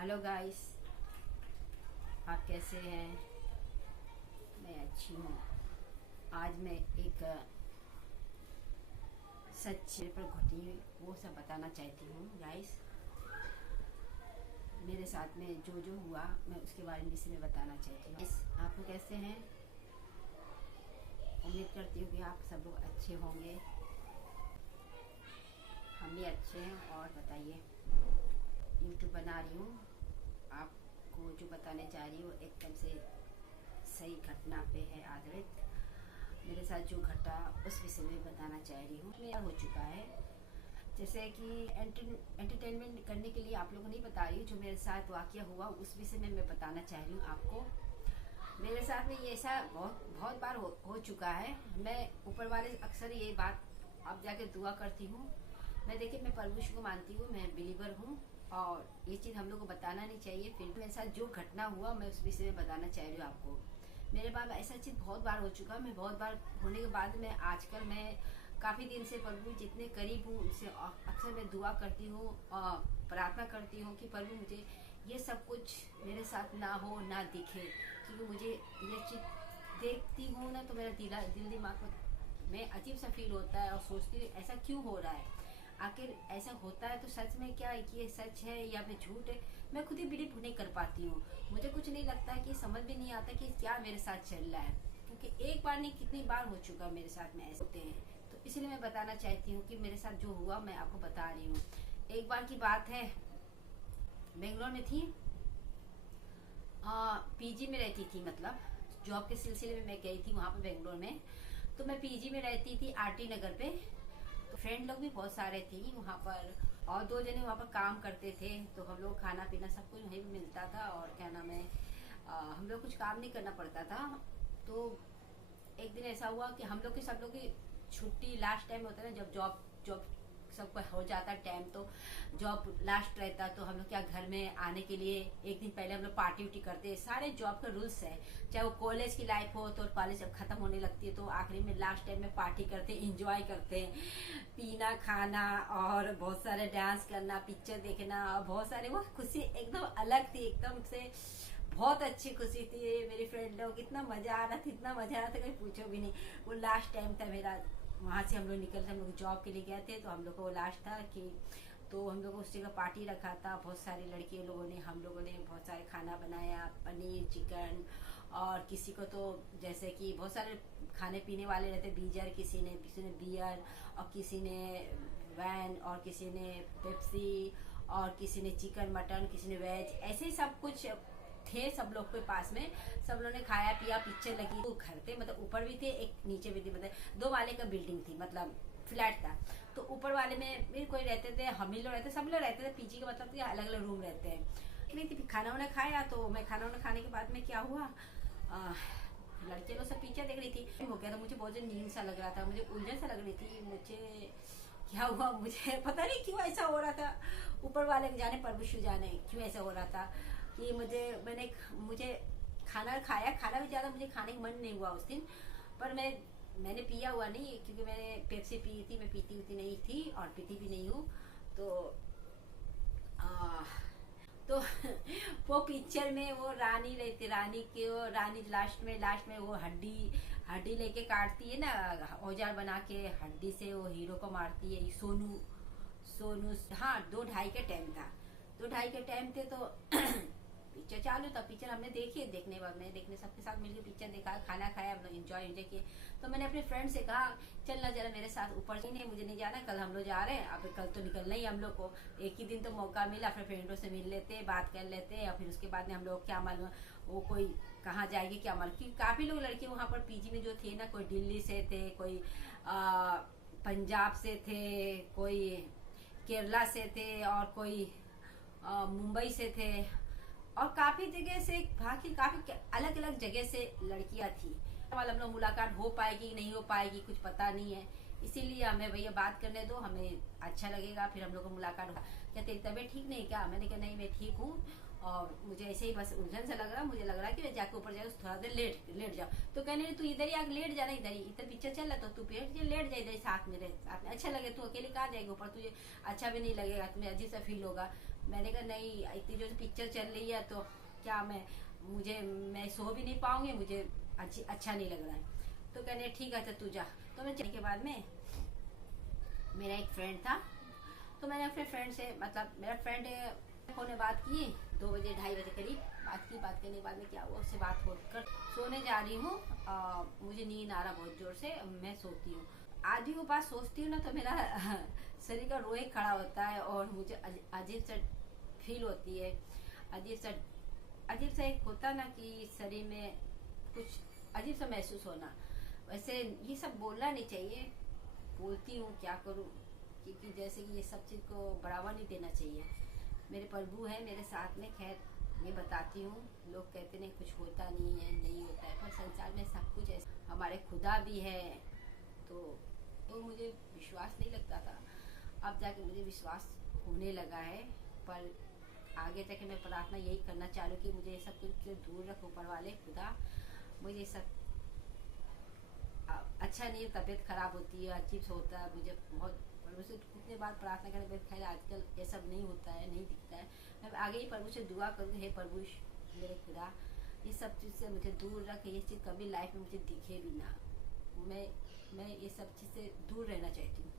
Hello guys, आप कैसे हैं? मैं अच्छी हूँ। आज मैं एक सच पर घटी वो सब बताना चाहती हूँ गाइस। मेरे साथ में जो जो हुआ मैं उसके बारे में इसमें बताना चाहती हूँ। आप लोग कैसे हैं? उम्मीद करती हूँ कि आप सब लोग अच्छे होंगे। हम भी अच्छे हैं। और बताइए, यूट्यूब बना रही हूँ, आपको जो बताने जा रही हूँ एकदम से सही घटना पे है आधारित। मेरे साथ जो घटा उस विषय में बताना चाह रही हूँ। यह हो चुका है जैसे कि एंटरटेनमेंट करने के लिए आप लोगों को नहीं बता रही हूँ। जो मेरे साथ वाकया हुआ उस विषय में मैं बताना चाह रही हूँ आपको। मेरे साथ में ये ऐसा बहुत बार हो चुका है। मैं ऊपर वाले अक्सर ये बात अब जाके दुआ करती हूँ। मैं देखिए, मैं परमेश्वर को मानती हूँ, मैं बिलीवर हूँ और ये चीज़ हम लोग को बताना नहीं चाहिए। फिर मेरे साथ जो घटना हुआ मैं उस विषय में बताना चाह रही हूँ आपको। मेरे बार ऐसा चीज़ बहुत बार हो चुका है। मैं बहुत बार होने के बाद में आजकल मैं काफ़ी दिन से प्रभु जितने करीब हूँ उनसे अक्सर मैं दुआ करती हूँ और प्रार्थना करती हूँ कि प्रभु मुझे ये सब कुछ मेरे साथ ना हो, ना दिखे। क्योंकि मुझे ये चीज़ देखती हूँ ना तो मेरा दिल दिमाग में अजीब सा फील होता है और सोचती हूँ ऐसा क्यों हो रहा है। आखिर ऐसा होता है तो सच में क्या है कि ये सच है या फिर झूठ है, मैं खुद ही बिलीव नहीं कर पाती हूँ। मुझे कुछ नहीं लगता है कि समझ भी नहीं आता कि क्या मेरे साथ चल रहा है। क्योंकि एक बार नहीं कितनी बार हो चुका मेरे साथ में ऐसे होते हैं। तो इसलिए मैं बताना चाहती हूँ कि मेरे साथ जो हुआ मैं आपको बता रही हूँ। एक बार की बात है, बेंगलोर में थी, पीजी में रहती थी। मतलब जॉब के सिलसिले में मैं गई थी वहाँ पे बेंगलोर में। तो मैं पीजी में रहती थी आरटी नगर पे। तो फ्रेंड लोग भी बहुत सारे थी वहाँ पर और दो जने वहाँ पर काम करते थे। तो हम लोग खाना पीना सब कुछ वहीं मिलता था और क्या नाम है, हम लोग कुछ काम नहीं करना पड़ता था। तो एक दिन ऐसा हुआ कि हम लोग की सब लोग की छुट्टी लास्ट टाइम होता है ना, जब जॉब जॉब सबका हो जाता है टाइम, तो जॉब लास्ट रहता है तो हम लोग क्या घर में आने के लिए एक दिन पहले हम लोग पार्टी उटी करते हैं। सारे जॉब का रूल्स है, चाहे वो कॉलेज की लाइफ हो तो कॉलेज जब खत्म होने लगती है तो आखिरी में लास्ट टाइम में पार्टी करते हैं, इंजॉय करते हैं, पीना खाना और बहुत सारे डांस करना, पिक्चर देखना और बहुत सारे वो खुशी एकदम अलग थी। एकदम से बहुत अच्छी खुशी थी। मेरी फ्रेंड लोग इतना मजा आ रहा था, इतना मजा आ रहा था कहीं पूछो भी नहीं। वो लास्ट टाइम था मेरा, वहाँ से हम लोग निकल हम लोग जॉब के लिए गए थे। तो हम लोग को लास्ट था कि तो हम लोग उस जगह पार्टी रखा था। बहुत सारी लड़कियों लोगों ने, हम लोगों ने बहुत सारे खाना बनाया, पनीर चिकन। और किसी को तो जैसे कि बहुत सारे खाने पीने वाले रहते, बीजर, किसी ने बियर और किसी ने वैन और किसी ने पेप्सी और किसी ने चिकन मटन, किसी ने वेज, ऐसे ही सब कुछ थे सब लोग के पास में। सब लोगों ने खाया पिया, पिक्चर लगी। तो घर थे, मतलब ऊपर भी थे एक नीचे भी थे, मतलब दो माले का बिल्डिंग थी, मतलब फ्लैट था। तो ऊपर वाले में भी कोई रहते थे, हम ही लोग रहते, सब लोग रहते थे। पीजी का मतलब कि अलग अलग रूम रहते हैं। नहीं थी, खाना वाना खाया। तो मैं खाना वाना खाने के बाद में क्या हुआ, लड़के लोग सब पिक्चर देख रही थी। हो गया था, मुझे बहुत नींद सा लग रहा था, मुझे उलझन सा लग रही थी। मुझे क्या हुआ मुझे पता नहीं क्यों ऐसा हो रहा था। ऊपर वाले जाने, परमेश्वर जाने क्यों ऐसा हो रहा था कि मुझे खाना खाया, खाना भी ज्यादा मुझे खाने का मन नहीं हुआ उस दिन। पर मैंने पिया हुआ नहीं, क्योंकि मैंने पेप्सी पी थी। मैं पीती उती नहीं थी और पीती भी नहीं हूँ। तो आ, तो वो पिक्चर में वो रानी रहती, रानी के वो रानी लास्ट में वो हड्डी लेके काटती है ना, औजार बना के हड्डी से वो हीरो को मारती है। सोनू सोनू हाँ, 2:30 का टाइम था। 2:30 के टाइम थे तो पिक्चर चालू था। पिक्चर हमने देखी, देखने बाद में देखने सबके साथ मिलकर पिक्चर देखा, खाना खाया, हम लोग एंजॉय किए। तो मैंने अपने फ्रेंड से कहा चलना जरा मेरे साथ ऊपर। नहीं, मुझे नहीं जाना, कल हम लोग जा रहे हैं। अब कल तो निकलना ही हम लोग को, एक ही दिन तो मौका मिला, अपने फ्रेंडों से मिल लेते, बात कर लेते और फिर उसके बाद में हम लोग क्या मालूम वो कोई कहाँ जाएगी क्या मालूम। क्योंकि काफी लोग लड़के वहाँ पर पीजी में जो थे ना, कोई दिल्ली से थे, कोई पंजाब से थे, कोई केरला से थे और कोई मुंबई से थे और काफी जगह से, बाकी काफी अलग अलग जगह से लड़कियां थी। हम लोग मुलाकात हो पाएगी नहीं हो पाएगी कुछ पता नहीं है। इसीलिए हमें भैया बात करने दो, हमें अच्छा लगेगा, फिर हम लोग को मुलाकात होगा। क्या तेरी तबीयत ठीक नहीं क्या? मैंने कहा नहीं मैं ठीक हूँ, और मुझे ऐसे ही बस उलझन सा लग रहा, मुझे लग रहा कि मैं जाके ऊपर जाकर थोड़ा देर लेट जाओ। तो कहने तू इधर ही आके लेट जाना, इधर पिक्चर चल रहा तो तू लेट जा इधर साथ में रहे, साथ में अच्छा लगे। तू अकेले कहाँ जाएगी ऊपर, तुझे अच्छा भी नहीं लगेगा, तुम्हें अजीब सा फील होगा। मैंने कहा नहीं, इतनी जो पिक्चर चल रही है तो क्या मैं सो भी नहीं पाऊंगी, मुझे अच्छा नहीं लग रहा है। तो कहने ठीक है तू जा। तो मैं जाने के बाद में मेरा एक फ्रेंड था, तो मैंने अपने फ्रेंड से, मतलब मेरा फ्रेंड फोन में बात की 2 बजे 2:30 बजे करीब बात करने के बाद में क्या हुआ, उससे बात होकर सोने जा रही हूँ। मुझे नींद आ रहा बहुत जोर से, मैं सोती हूँ। आधी वो बात सोचती हूँ ना तो मेरा शरीर का रोए खड़ा होता है और मुझे अजीब सा फील होती है, अजीब सा एक होता ना कि शरीर में कुछ अजीब सा महसूस होना। वैसे ये सब बोलना नहीं चाहिए, बोलती हूँ क्या करूँ, क्योंकि जैसे कि ये सब चीज़ को बढ़ावा नहीं देना चाहिए। मेरे प्रभु है मेरे साथ में, खैर ये बताती हूँ। लोग कहते नहीं कुछ होता नहीं है, नहीं होता है, पर संसार में सब कुछ है, हमारे खुदा भी है। तो मुझे विश्वास नहीं लगता था, अब जाके मुझे विश्वास होने लगा है। पर आगे तक मैं प्रार्थना यही करना चालू कि मुझे ये सब कुछ से दूर रखो, ऊपर वाले खुदा। मुझे सब अच्छा नहीं है, तबीयत खराब होती है, अजीब सा होता है मुझे बहुत। प्रभु से कितने बार प्रार्थना करने पर खैर आजकल ये सब नहीं होता है, नहीं दिखता है। मैं आगे ही प्रभु से दुआ करूँगी, हे प्रभु मेरे खुदा ये सब चीज़ से मुझे दूर रखे, ये चीज़ कभी लाइफ में मुझे दिखे भी ना। मैं ये सब चीज़ से दूर रहना चाहती हूँ।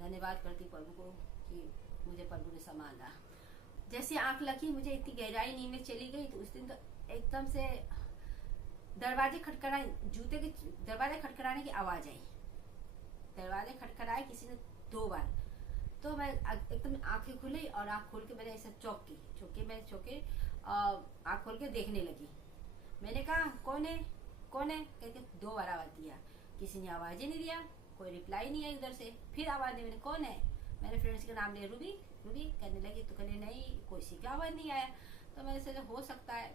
धन्यवाद करती प्रभु को कि मुझे प्रभु ने संभाला। जैसे आँख लगी, मुझे इतनी गहराई नींद में चली गई, तो उस दिन तो एकदम से दरवाजे खटखटाने की आवाज़ आई। दरवाजे खटखटाए किसी ने 2 बार। तो मैं एकदम आंखें खुली और आंख खोल के मैंने ऐसा चौंके आंख खोल के देखने लगी। मैंने कहा कौन है कहके 2 बार आवाज़ दिया, किसी ने आवाज़ ही नहीं दिया, कोई रिप्लाई नहीं आई उधर से। फिर आवाज़ दी, मैंने कौन है, मैंने फ्रेंड्स का नाम लिया, रूबी कहने लगी। तो कहने नहीं कोई सी का आवाज़ नहीं आया। तो मैंने सोचा हो सकता है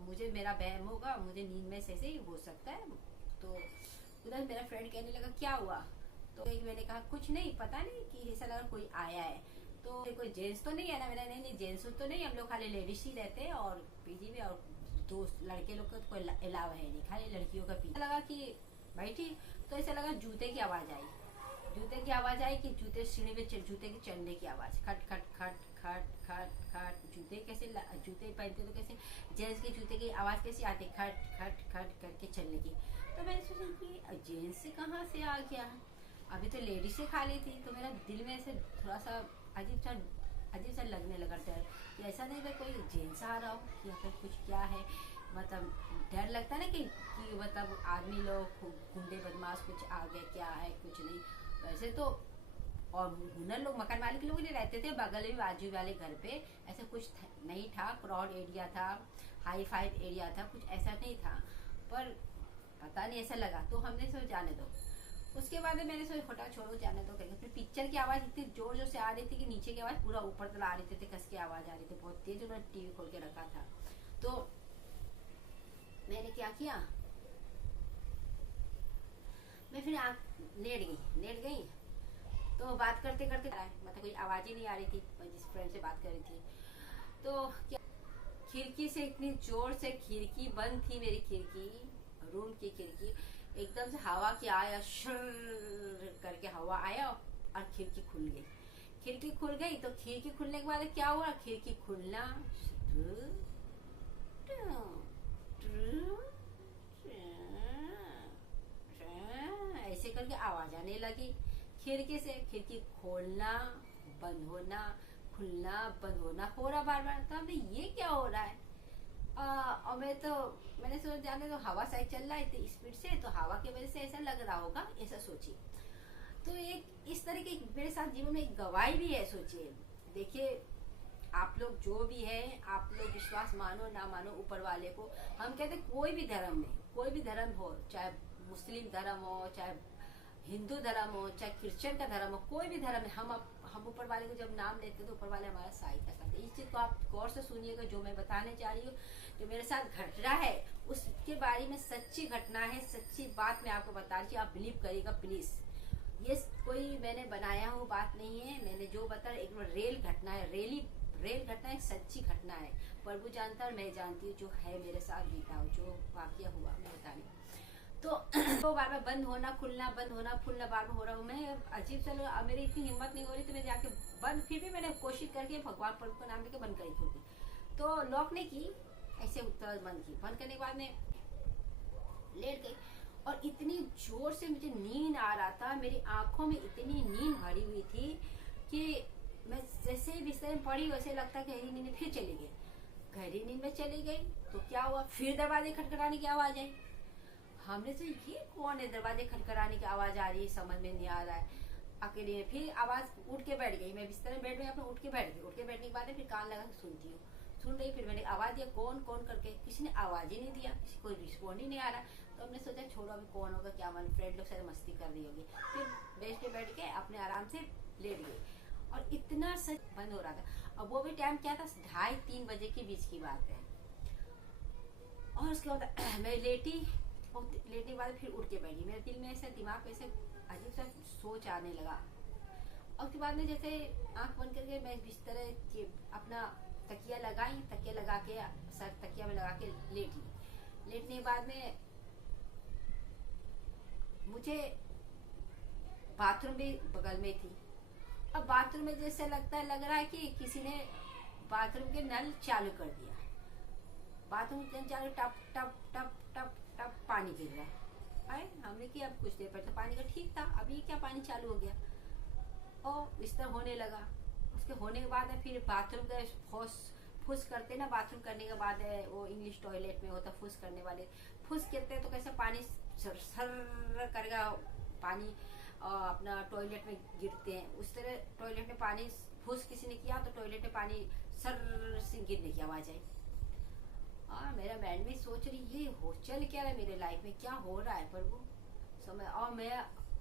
मुझे मेरा बहम होगा, मुझे नींद में से ही हो सकता है। तो उधर मेरा फ्रेंड कहने लगा क्या हुआ, तो मैंने कहा कुछ नहीं, पता नहीं कि ऐसा लगा कोई आया है। तो कोई जेंट्स तो नहीं है ना, मेरा नहीं जेंट्स तो नहीं, हम लोग खाली लेडीज ही रहते हैं और पीजी में, और दोस्त लड़के लोग का तो कोई अलावा है नहीं, खाली लड़कियों का पीजी। लगा कि बैठी तो ऐसा लगा जूते की आवाज़ आई कि जूते सीढ़ी में जूते के चढ़ने की आवाज़, खट खट खट खट खट खट। जूते पहनते तो कैसे जेंट्स के जूते की आवाज़ कैसे आती, खट खट खट करके चलने की। तो मैंने सोचा कि जेंट्स से कहाँ से आ गया, अभी तो लेडीज से खा ली थी। तो मेरा दिल में ऐसे थोड़ा सा अजीब सा लगने लगा डर, कि ऐसा नहीं था कोई जेंट्स आ रहा हो या फिर कुछ क्या है। मतलब डर लगता है ना कि मतलब आदमी लोग गुंडे बदमाश कुछ आ गए क्या है, कुछ नहीं। वैसे तो और हुनर लोग मकान मालिक लोग नहीं रहते थे, बगल में बाजू वाले घर पे ऐसा कुछ नहीं था, क्राउड एरिया था, हाई फाइव एरिया था, कुछ ऐसा नहीं था। पर पता नहीं ऐसा लगा, तो हमने सोचा जाने दो। उसके बाद मैंने सोचा खोटा छोड़ो जाने दो कहीं। फिर पिक्चर की आवाज़ इतनी जोर से आ रही थी कि नीचे की आवाज़ पूरा ऊपर तक आ रही थी, कस की आवाज़ आ रही थी बहुत तेज। उन्होंने टीवी खोल के रखा था। तो मैंने क्या किया, मैं फिर लेट गई। तो बात करते मतलब कोई आवाज़ ही नहीं आ रही थी, मैं जिस फ्रेंड से बात कर रही थी। तो क्या खिड़की से इतनी जोर से, खिड़की बंद थी मेरी, रूम की खिड़की, एकदम से हवा की आया, शर करके हवा आया और खिड़की खुल गई। तो खिड़की खुलने के बाद क्या हुआ, खिड़की खुलना ऐसे करके आवाज आने लगी खिड़की से। खिड़की खोलना बंद होना, खुलना बंद होना हो रहा बार। तो हमें ये क्या हो रहा है। और मैंने सोचा जाने तो हवा साइड चल रहा है इतनी स्पीड से, तो हवा की वजह से ऐसा लग रहा होगा, ऐसा सोची। तो एक इस तरह की मेरे साथ जीवन में एक गवाही भी है। सोचिए, देखिए आप लोग जो भी है, आप लोग विश्वास मानो ना मानो ऊपर वाले को। हम कहते कोई भी धर्म हो, चाहे मुस्लिम धर्म हो, चाहे हिंदू धर्म हो, चाहे क्रिश्चियन का धर्म हो, कोई भी धर्म है, हम ऊपर वाले को जब नाम लेते हैं तो ऊपर वाले हमारा सहायता करते हैं। इस चीज़ को आप गौर से सुनिएगा, जो मैं बताने चाह रही हूँ, जो मेरे साथ घट रहा है उसके बारे में सच्ची घटना है, सच्ची बात मैं आपको बता रही हूँ, आप बिलीव करिएगा प्लीज। ये कोई मैंने बनाया हुआ बात नहीं है, मैंने जो बताया एक रेल घटना है, रेल घटना एक सच्ची घटना है। प्रभु जानता है, मैं जानती हूँ जो है मेरे साथ बीता हो, जो वाकया हुआ मैं बता रही हूँ। तो बार बार बंद होना खुलना, बंद होना खुलना बार बार हो रहा हूँ। मैं अजीब सा मेरी इतनी हिम्मत नहीं हो रही, तो मैं जाके बंद, फिर भी मैंने कोशिश करके भगवान प्रभु का नाम लेके बंद करी थी। तो लॉक ने की ऐसे उत्तर बंद की, बंद करने के बाद में लेट गई और इतनी जोर से मुझे नींद आ रहा था, मेरी आंखों में इतनी नींद भरी हुई थी कि मैं जैसे ही बिस्तर में पड़ी वैसे लगता गहरी नींद में फिर चली गई। गहरी नींद में चली गई तो क्या हुआ, फिर दरवाजे खटखटाने की आवाज आई। हमने तो ये कौन है, दरवाजे खटखटाने की आवाज आ रही है, समझ में नहीं आ रहा है। अकेले फिर आवाज, उठ के बैठ गई, मैं बिस्तर में बेड में अपने उठ के बैठ गई। उठ के बैठने के बाद फिर कान लगा के सुनती हूँ, सुन रही। फिर मैंने आवाज दिया, कौन कौन करके, किसी ने आवाज ही नहीं दिया, किसी कोई रिस्पॉन्ड ही नहीं आ रहा। तो हमने सोचा छोड़ो अभी कौन होगा, क्या मन, फ्रेंड लोग शायद मस्ती कर रही होगी। फिर बेड पे बैठ के अपने आराम से लेट गई और इतना सच बंद हो रहा था। अब वो भी टाइम क्या था, 2:30-3 बजे के बीच की बात है। और उसके बाद मैं लेटी और लेटने के बाद फिर उठ के बैठी। मेरे दिल में ऐसे, दिमाग में ऐसे अजीब सा सोच आने लगा। और उसके बाद में जैसे आंख बंद करके मैं बिस्तर अपना तकिया लगाई, तकिया लगा के सर तकिया में लगा के लेटी। लेटने के बाद में मुझे बाथरूम भी बगल में थी। अब बाथरूम में जैसे लगता है, लग रहा है कि किसी ने बाथरूम के नल चालू कर दिया। बाथरूम के नल चालू, टप टप टप टप टप पानी गिर रहा है। हमने किया, अब कुछ देर पर तो पानी का ठीक था, अभी क्या पानी चालू हो गया और इस तरह होने लगा। उसके होने के बाद फिर बाथरूम का फुस करते ना, बाथरूम करने के बाद है वो इंग्लिश टॉयलेट में होता फुस करने वाले, फुस करते तो कैसे पानी सर करेगा, पानी अपना टॉयलेट में गिरते हैं, उस तरह टॉयलेट में पानी फुस किसी ने किया तो टॉयलेट में पानी सर से गिरने की आवाज आई। मेरा बैंड में सोच रही ये हो चल क्या रहा है मेरे लाइफ में, क्या हो रहा है प्रभु समय। और मैं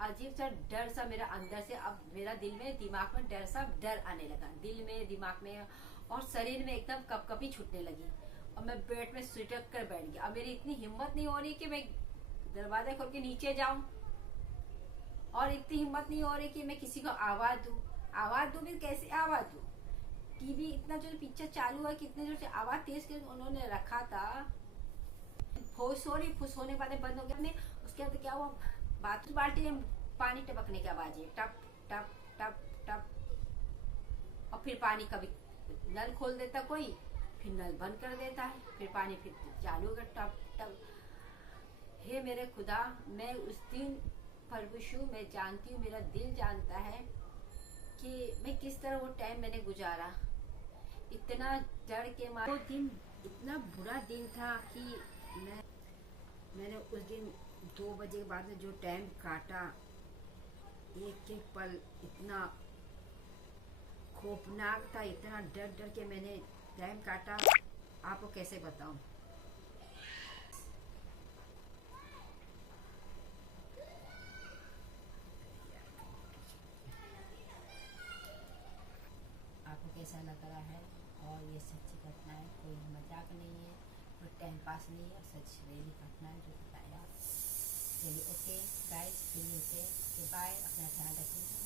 अजीब सा डर सा मेरा अंदर से, अब मेरा दिल में दिमाग में डर आने लगा, दिल में दिमाग में और शरीर में एकदम कपकपी छूटने लगी। और मैं बेड में सिटक कर बैठ गया। अब मेरी इतनी हिम्मत नहीं हो रही कि मैं दरवाजा खोल के नीचे जाऊं, और इतनी हिम्मत नहीं हो रही कि मैं किसी को आवाज दूं भी कैसे आवाज दूं। टीवी इतना जो पिक्चर चालू हुआ, कितने जोर से आवाज तेज कर उन्होंने रखा था, फुस होने वाले बंद हो गया। मैं उसके बाद क्या हुआ, बाथरूम बाल्टी में पानी टपकने की आवाज है, टप टप टप टप। और फिर पानी कभी नल खोल देता कोई, फिर नल बंद कर देता है, फिर पानी फिर चालू होगा, टप टप। हे मेरे खुदा, मैं उस दिन प्रभु, मैं जानती हूँ, मेरा दिल जानता है कि मैं किस तरह वो टाइम मैंने गुजारा। इतना डर के मारे, वो दिन इतना बुरा दिन था कि मैंने उस दिन 2 बजे के बाद में जो टाइम काटा, एक एक पल इतना खौफनाक था, इतना डर के मैंने टाइम काटा, आपको कैसे बताऊं। आपको कैसा लग रहा है, और ये सच्ची घटना है, कोई मजाक नहीं है, कोई टाइम पास नहीं है, सच रियली घटना है जो बताया। चलिए ओके गाइस, फिर मिलते हैं, बाय, अपना ध्यान रखिए।